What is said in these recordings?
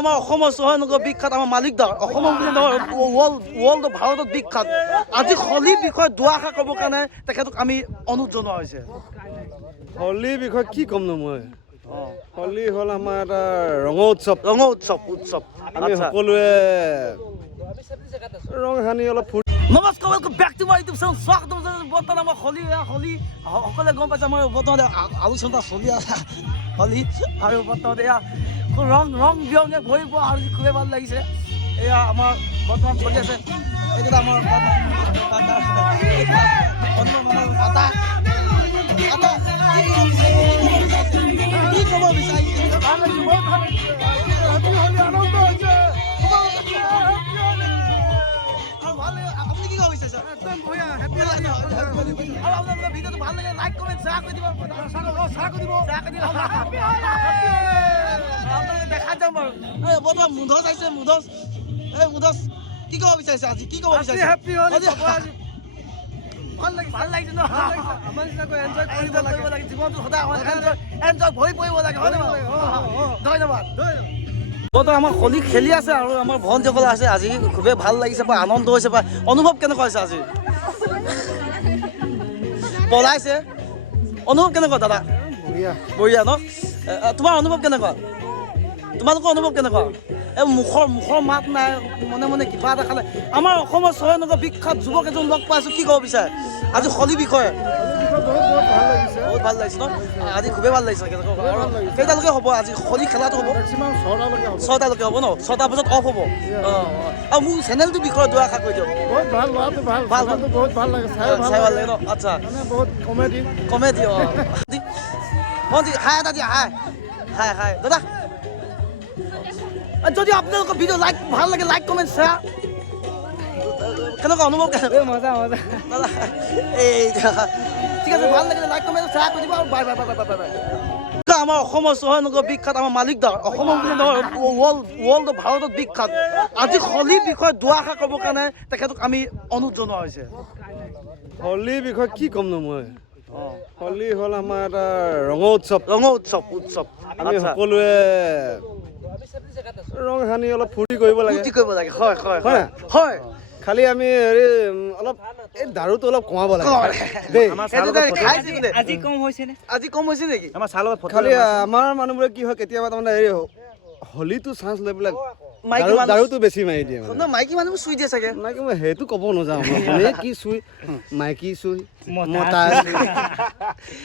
আমাৰ অসমৰ চহৰনগৰ বিখ্যাত আমাৰ মালিকদাৰ অসমৰ বুলি নহয় ৱৰ্ল্ড ভাৰতত বিখ্যাত আজি হলীৰ বিষয়ে দুআষাৰ ক'বৰ কাৰণে তেখেতক আমি অনুৰোধ জনোৱা হৈছে হলীৰ বিষয়ে কি ক'মনো মই হলী হ'ল আমাৰ এটা ৰঙৰ উৎসৱ আমি সকলোৱে ৰং সানি অলপ নমস্কাৰ welcome back to my YouTube channel স্বাগতম বৰ্তমান আমাৰ হলী সকলোৱে গম পাইছে আমাৰ বৰ্তমান আলোচনা চলি আছে হলী আৰু বৰ্তমান এয়া ৰং বিৰঙে ভৰি পৰা আৰু খুবেই ভাল লাগিছে এয়া আমাৰ বৰ্তমান চলি আছে এইকেইটা আমাৰ কি ক'ব বিচাৰিছে আপুনি কি ক'ব বিচাৰিছে একদম বঢ়িয়া হেপী লাগে আৰু আপোনালোকৰ ভিডিঅ'টো ভাল লাগে লাইক কমেণ্ট শ্বেয়াৰ কৰি দিব আপোনালোকে দেখা যাম বাৰু এই বৰ্তমান মুধচ আহিছে মুধচ কি ক'ব বিচাৰিছে আজি কি ক'ব বিচাৰিছে ভাল লাগিছে ন আমাৰ নিচিনাকৈ এনজয় কৰিব লাগে জীৱনটো সদায় এনজয় ভৰি পৰিব লাগে হয় ধন্যবাদ বৰ্তমান আমাৰ হলী খেলি আছে আৰু আমাৰ ভণ্টিসকল আছে আজি খুবেই ভাল লাগিছে বা আনন্দ হৈছে বা অনুভৱ কেনেকুৱা হৈছে আজি পলাইছে অনুভৱ কেনেকুৱা দাদা বঢ়িয়া ন তোমাৰ অনুভৱ কেনেকুৱা তোমালোকৰ অনুভৱ কেনেকুৱা এই মুখৰ মাত নাই মনে কিবা এটা খালে আমাৰ অসমৰ চহৰনগৰ বিখ্যাত যুৱক এজন লগ পাইছোঁ কি ক'ব বিচাৰে আজি হলীৰ বিষয়ে বহুত ভাল লাগিছে ন আজি খুবেই ভাল লাগিছে কেইটালৈকে হ'ব আজি হলী খেলাটো হ'ব 6টালৈকে হ'ব ন 6টা বজাত অফ হ'ব আৰু মোৰ চেনেলটোৰ বিষয়ে দুআষাৰ কৈ দিয়ক চাই ভাল লাগে ন আচ্ছা কমেডি ভণ্টি হাই এটা দিয়া হাই দাদা যদি আপোনালোকৰ ভিডিঅ' ভাল লাগে লাইক কমেণ্ট শ্বেয়াৰ কেনেকুৱা অনুভৱ মজা দাদা এই ঠিক আছে ভাল লাগিলে লাইক কমেণ্ট শ্বেয়াৰ কৰি দিব আৰু বাই আমাৰ অসমৰ চহৰনগৰ বিখ্যাত আমাৰ মালিকদাৰ অসমৰ বুলি নহয় ৱৰ্ল্ড ভাৰতত বিখ্যাত আজি হলীৰ বিষয়ে দুআষাৰ ক'বৰ কাৰণে তেখেতক আমি অনুৰোধ জনোৱা হৈছে হলীৰ বিষয়ে কি ক'মনো মই হলী হ'ল আমাৰ এটা ৰঙৰ উৎসৱ আমি সকলোৱে ৰং সানি অলপ ফূৰ্তি কৰিব লাগে হয় খালি আমি হেৰি অলপ এই দাৰুটো অলপ কমাব লাগে আজি কম হৈছে নেকি খালি আমাৰ মানুহবোৰে কি হয় কেতিয়াবা তাৰমানে হেৰি হলীটো চান্স লৈ পেলাই দাৰুটো বেছি মাৰি দিয়ে মাইকী মানুহবোৰ চুই দিয়ে চাগে মাইকী মই সেইটো ক'ব নাযাওঁ কি চুই মাইকী চুই মতা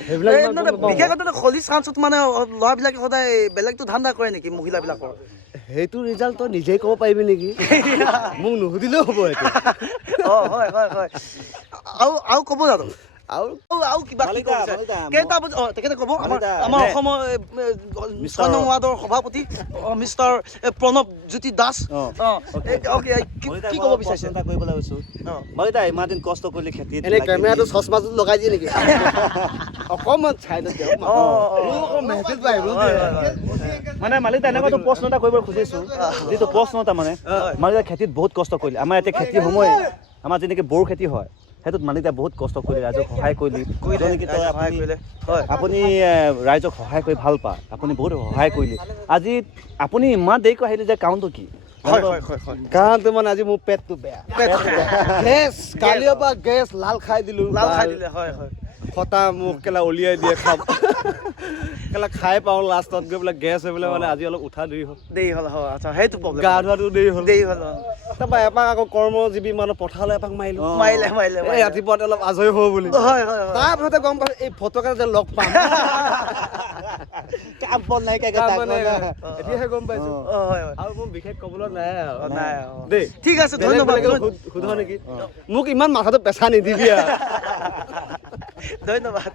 সেইবিলাক বিশেষকৈ হলী চান্সত মানে ল'ৰাবিলাকে সদায় বেলেগটো ধান্দা কৰে নেকি মহিলাবিলাকৰ সেইটো ৰিজাল্ট তই নিজেই ক'ব পাৰিবি নেকি মোক নুসুধিলেও হ'ব এইটো হয় আৰু ক'ব জানো আৰু কিবা কেইটা তেখেতে ক'ব আমাৰ অসমৰ 6 নং ৱাৰ্ডৰ সভাপতি মিষ্টাৰ প্ৰণৱ জ্যোতি দাস কি ক'ব বিচাৰিছে মালিতা ইমান দিন কষ্ট কৰিলে খেতিত এনে কেমেৰাটো চশমাযোৰ লগাই দিয়ে নেকি অকণমান চাই মানে মালিতা এনেকুৱাটো প্ৰশ্ন এটা কৰিব খুজিছোঁ যিটো প্ৰশ্ন এটা মানে মালিতা খেতিত বহুত কষ্ট কৰিলে আমাৰ ইয়াতে খেতি সময় আমাৰ যেনেকৈ বড়ো খেতি হয় সেইটোত মালিতা বহুত কষ্ট কৰিলে ৰাইজক সহায় কৰিলে আপুনি ৰাইজক সহায় কৰি ভাল পায় আপুনি বহুত সহায় কৰিলে আজি আপুনি ইমান দেৰিকৈ আহিলে যে কাৰণটো কি কাৰণটো মানে আজি মোৰ পেটটো বেয়া গেছ কালিৰ পৰা গেছ লাল খাই দিলে ফটা মুখ কেলা উলিয়াই দিয়ে কেলা খাই পাওঁ লাষ্টত গৈ পেলাই গেছ হৈ পেলাই মানে আজি অলপ উঠা দেৰি হ'ল আচ্ছা সেইটো প্ৰব্লেম গা ধোৱাটো দেৰি হ'ল তাৰপৰা এপাক আকৌ কৰ্মজীৱী মানুহ পথাৰলৈ এপাক মাৰিলোঁ এই ৰাতিপুৱাতে অলপ আজৰি হ'ব বুলি তাৰপিছতে গম পাইছোঁ এই ফটকা যে লগ পাম এতিয়াহে গম পাইছোঁ আৰু মোৰ বিশেষ ক'বলৈ নাই দেই ঠিক আছে ধন্যবাদ সোধ নেকি মোক ইমান মাথাটো পেচা নিদিবি ধন্যবাদ